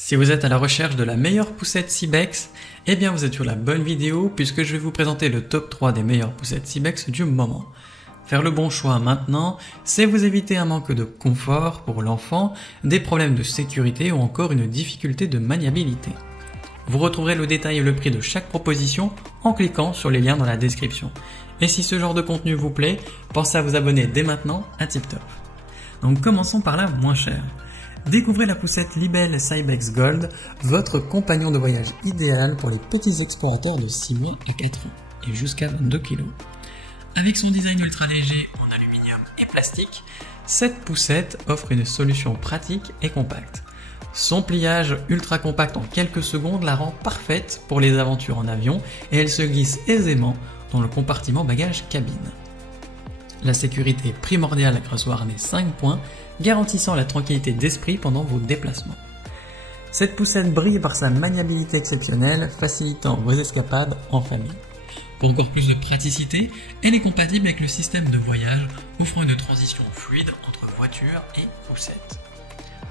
Si vous êtes à la recherche de la meilleure poussette Cybex, eh bien vous êtes sur la bonne vidéo puisque je vais vous présenter le top 3 des meilleures poussettes Cybex du moment. Faire le bon choix maintenant, c'est vous éviter un manque de confort pour l'enfant, des problèmes de sécurité ou encore une difficulté de maniabilité. Vous retrouverez le détail et le prix de chaque proposition en cliquant sur les liens dans la description. Et si ce genre de contenu vous plaît, pensez à vous abonner dès maintenant à TipTop. Donc commençons par la moins chère. Découvrez la poussette Libelle Cybex Gold, votre compagnon de voyage idéal pour les petits explorateurs de 6 mois à 4 ans et jusqu'à 22 kg. Avec son design ultra léger en aluminium et plastique, cette poussette offre une solution pratique et compacte. Son pliage ultra compact en quelques secondes la rend parfaite pour les aventures en avion et elle se glisse aisément dans le compartiment bagage cabine. La sécurité est primordiale grâce au harnais 5 points, garantissant la tranquillité d'esprit pendant vos déplacements. Cette poussette brille par sa maniabilité exceptionnelle, facilitant vos escapades en famille. Pour encore plus de praticité, elle est compatible avec le système de voyage, offrant une transition fluide entre voiture et poussette.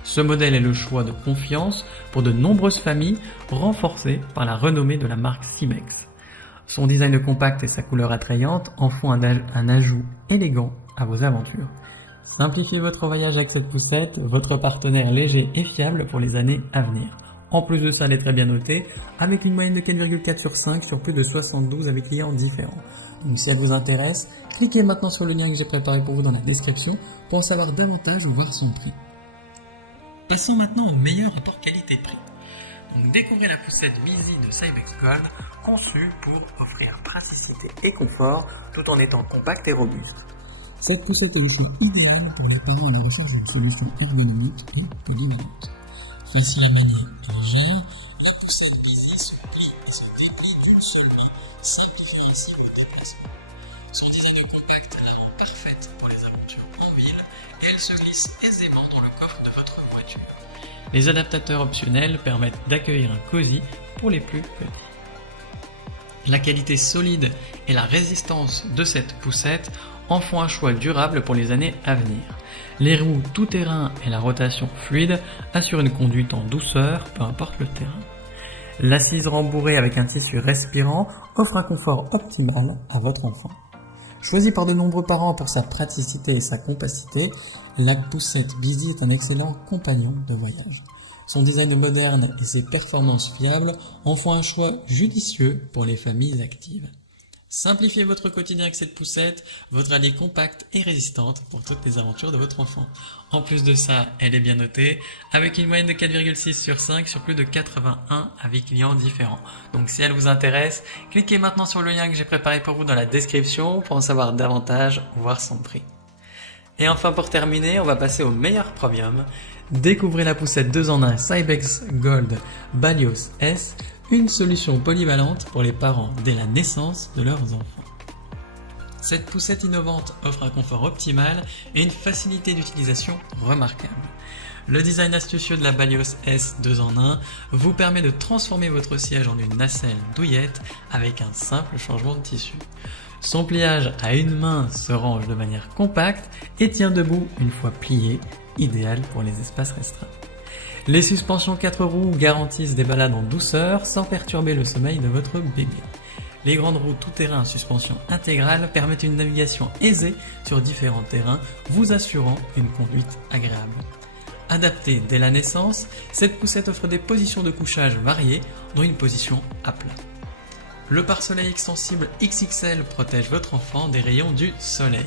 Ce modèle est le choix de confiance pour de nombreuses familles, renforcé par la renommée de la marque Cybex. Son design compact et sa couleur attrayante en font un ajout élégant à vos aventures. Simplifiez votre voyage avec cette poussette, votre partenaire léger et fiable pour les années à venir. En plus de ça, elle est très bien notée, avec une moyenne de 4,4 sur 5 sur plus de 72 avec clients différents. Donc si elle vous intéresse, cliquez maintenant sur le lien que j'ai préparé pour vous dans la description pour en savoir davantage ou voir son prix. Passons maintenant au meilleur rapport qualité-prix. Donc découvrez la poussette Busy de Cybex Gold, conçue pour offrir praticité et confort tout en étant compacte et robuste. Cette poussette est le choix idéal pour les parents à la recherche d'une solution ergonomique et polyvalente. Facile à manier et légère, la poussette Busy se plie et se déplie d'une seule main, simplifiant ainsi vos déplacements. Son design compact la rend parfaite pour les aventures en ville et elle se glisse aisément dans le coffre de votre voiture. Les adaptateurs optionnels permettent d'accueillir un cosy pour les plus petits. La qualité solide et la résistance de cette poussette en font un choix durable pour les années à venir. Les roues tout-terrain et la rotation fluide assurent une conduite en douceur, peu importe le terrain. L'assise rembourrée avec un tissu respirant offre un confort optimal à votre enfant. Choisie par de nombreux parents pour sa praticité et sa compacité, la poussette Busy est un excellent compagnon de voyage. Son design moderne et ses performances fiables en font un choix judicieux pour les familles actives. Simplifiez votre quotidien avec cette poussette, votre alliée compacte et résistante pour toutes les aventures de votre enfant. En plus de ça, elle est bien notée, avec une moyenne de 4,6 sur 5 sur plus de 81 avis clients différents. Donc si elle vous intéresse, cliquez maintenant sur le lien que j'ai préparé pour vous dans la description pour en savoir davantage ou voir son prix. Et enfin pour terminer, on va passer au meilleur premium. Découvrez la poussette 2 en 1 Cybex Gold Balios S, une solution polyvalente pour les parents dès la naissance de leurs enfants. Cette poussette innovante offre un confort optimal et une facilité d'utilisation remarquable. Le design astucieux de la Balios S 2 en 1 vous permet de transformer votre siège en une nacelle douillette avec un simple changement de tissu. Son pliage à une main se range de manière compacte et tient debout une fois plié, idéal pour les espaces restreints. Les suspensions 4 roues garantissent des balades en douceur sans perturber le sommeil de votre bébé. Les grandes roues tout-terrain à suspension intégrale permettent une navigation aisée sur différents terrains, vous assurant une conduite agréable. Adaptée dès la naissance, cette poussette offre des positions de couchage variées, dont une position à plat. Le pare-soleil extensible XXL protège votre enfant des rayons du soleil.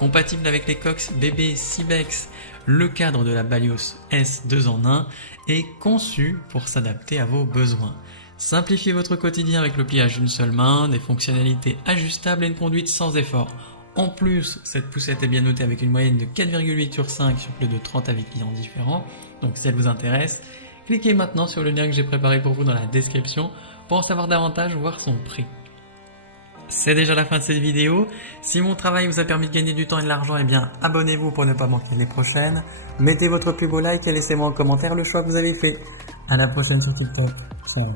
Compatible avec les coques bébé Cybex, le cadre de la Balios S 2 en 1 est conçu pour s'adapter à vos besoins. Simplifiez votre quotidien avec le pliage d'une seule main, des fonctionnalités ajustables et une conduite sans effort. En plus, cette poussette est bien notée avec une moyenne de 4,8 sur 5 sur plus de 30 avis clients différents. Donc si elle vous intéresse, cliquez maintenant sur le lien que j'ai préparé pour vous dans la description pour en savoir davantage ou voir son prix. C'est déjà la fin de cette vidéo. Si mon travail vous a permis de gagner du temps et de l'argent, eh bien abonnez-vous pour ne pas manquer les prochaines. Mettez votre plus beau like et laissez-moi en commentaire le choix que vous avez fait. À la prochaine sur TikTok. Salut.